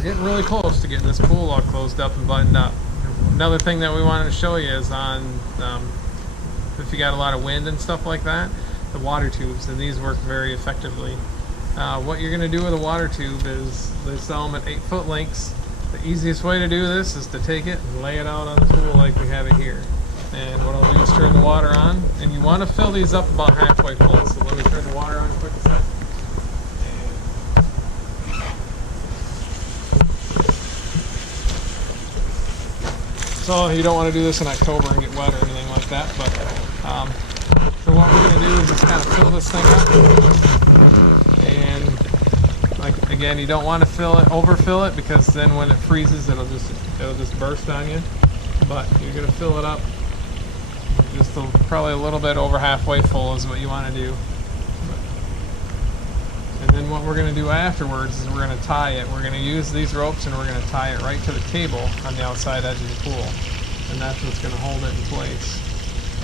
we're getting really close to getting this pool all closed up and buttoned up. Another thing that we wanted to show you is on if you got a lot of wind and stuff like that, the water tubes, and these work very effectively. What you're going to do with a water tube is they sell them at 8-foot lengths. The easiest way to do this is to take it and lay it out on the pool like we have it here. And what I'll do is turn the water on, and you want to fill these up about halfway full. So let me turn the water on quick a second. So you don't want to do this in October and get wet or anything like that, but so what we're going to do is just kind of fill this thing up, and like again, you don't want to overfill it, because then when it freezes, it'll just burst on you. But you're going to fill it up just probably a little bit over halfway full is what you want to do. And then what we're going to do afterwards is we're going to tie it. We're going to use these ropes and we're going to tie it right to the table on the outside edge of the pool. And that's what's going to hold it in place.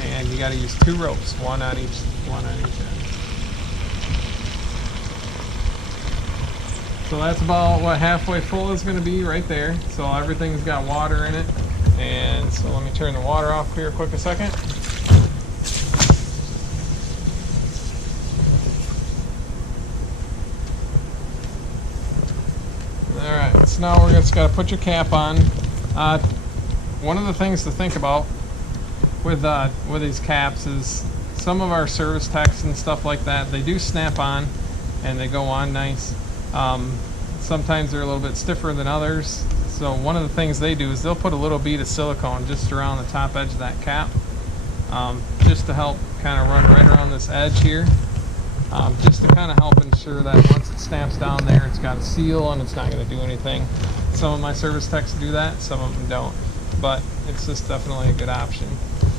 And you got to use 2 ropes, one on each end. So that's about what halfway full is going to be right there. So everything's got water in it. And so let me turn the water off here quick a second. Alright, so now we're just got to put your cap on. One of the things to think about with these caps is some of our service techs and stuff like that, they do snap on and they go on nice. Sometimes they're a little bit stiffer than others. So one of the things they do is they'll put a little bead of silicone just around the top edge of that cap, just to help kind of run right around this edge here. Just to kind of help ensure that once it stamps down there, it's got a seal and it's not going to do anything. Some of my service techs do that, some of them don't, but it's just definitely a good option.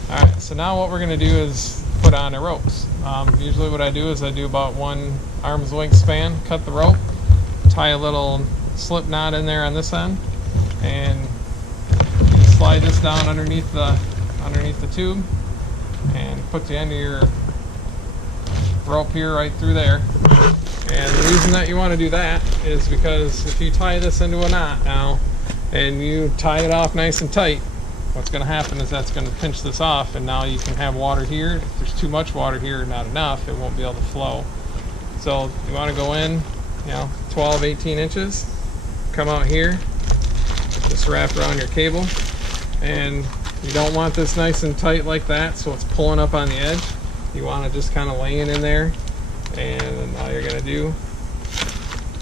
Alright, so now what we're going to do is put on the ropes. Usually what I do is I do about 1 arm's length span, cut the rope, tie a little slip knot in there on this end, and you slide this down underneath the tube and put the end of your rope here right through there. And the reason that you want to do that is because if you tie this into a knot now and you tie it off nice and tight, what's going to happen is that's going to pinch this off, and now you can have water here. If there's too much water here, not enough, it won't be able to flow. So you want to go in, 12, 18 inches, come out here, just wrap around your cable, and you don't want this nice and tight like that so it's pulling up on the edge. You want it just kind of laying in there, and then all you're going to do,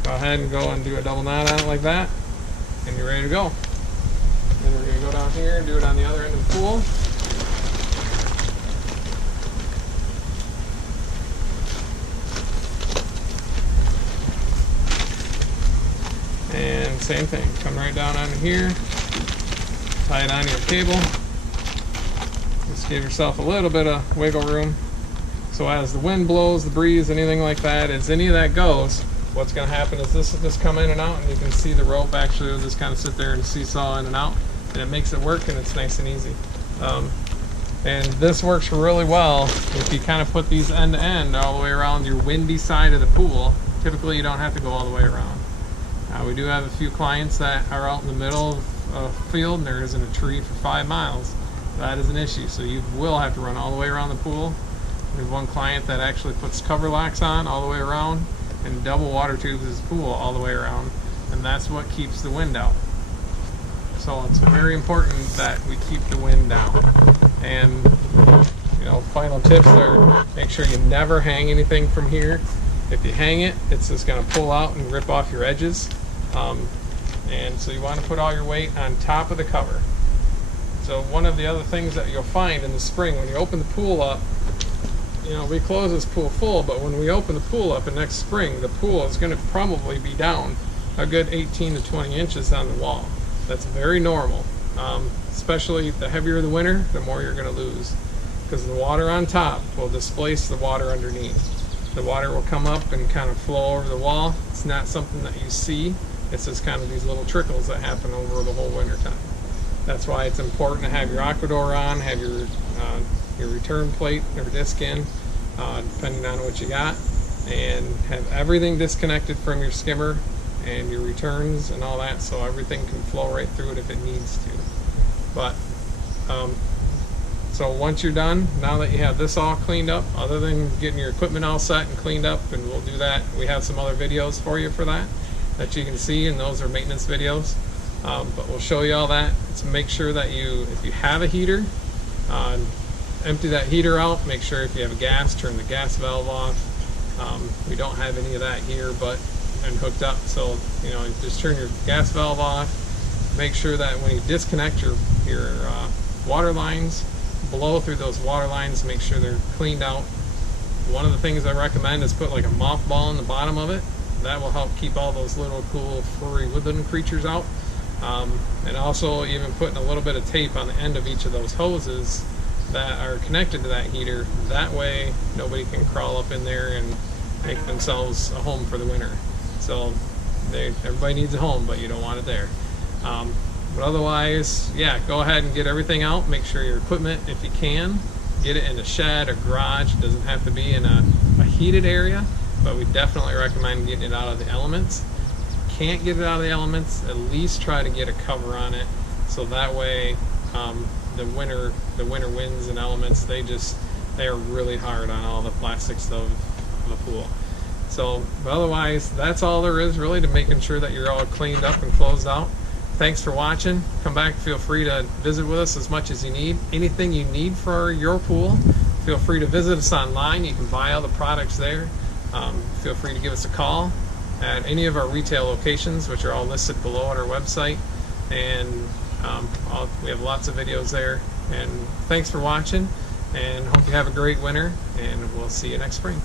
go ahead and go and do a double knot on it like that, and you're ready to go. Then we're going to go down here and do it on the other end of the pool. And same thing, come right down onto here, tie it onto your cable, just give yourself a little bit of wiggle room. So as the wind blows, the breeze, anything like that, as any of that goes, what's going to happen is this will just come in and out, and you can see the rope actually will just kind of sit there and seesaw in and out, and it makes it work, and it's nice and easy. And this works really well if you kind of put these end to end all the way around your windy side of the pool. Typically you don't have to go all the way around. We do have a few clients that are out in the middle of a field and there isn't a tree for 5 miles. That is an issue, so you will have to run all the way around the pool. We have one client that actually puts cover locks on all the way around and double water tubes his pool all the way around, and that's what keeps the wind out. So it's very important that we keep the wind down. And final tips are, make sure you never hang anything from here. If you hang it, it's just going to pull out and rip off your edges. And so you want to put all your weight on top of the cover. So one of the other things that you'll find in the spring when you open the pool up, we close this pool full, but when we open the pool up in next spring, the pool is going to probably be down a good 18 to 20 inches on the wall. That's very normal. Especially the heavier the winter, the more you're going to lose, because the water on top will displace the water underneath. The water will come up and kind of flow over the wall. It's not something that you see. It's just kind of these little trickles that happen over the whole winter time. That's why it's important to have your aquador on, have your return plate or disc in, depending on what you got, and have everything disconnected from your skimmer and your returns and all that, so everything can flow right through it if it needs to. But so once you're done, now that you have this all cleaned up, other than getting your equipment all set and cleaned up, and we'll do that, we have some other videos for you for that you can see, and those are maintenance videos. But we'll show you all that. So make sure that if you have a heater, empty that heater out. Make sure if you have a gas, turn the gas valve off. We don't have any of that here, and hooked up. So just turn your gas valve off. Make sure that when you disconnect your water lines, blow through those water lines. Make sure they're cleaned out. One of the things I recommend is put like a mothball in the bottom of it. That will help keep all those little cool furry woodland creatures out. And also even putting a little bit of tape on the end of each of those hoses that are connected to that heater. That way nobody can crawl up in there and make themselves a home for the winter. So everybody needs a home, but you don't want it there. But otherwise, yeah, go ahead and get everything out. Make sure your equipment, if you can, get it in a shed or garage. It doesn't have to be in a heated area, but we definitely recommend getting it out of the elements. If you can't get it out of the elements, at least try to get a cover on it, so that way the winter winds and elements, they are really hard on all the plastics of the pool. So, but otherwise, that's all there is really to making sure that you're all cleaned up and closed out. Thanks for watching. Come back, feel free to visit with us as much as you need. Anything you need for your pool, feel free to visit us online. You can buy all the products there. Feel free to give us a call at any of our retail locations, which are all listed below on our website. And we have lots of videos there. And thanks for watching, and hope you have a great winter, and we'll see you next spring.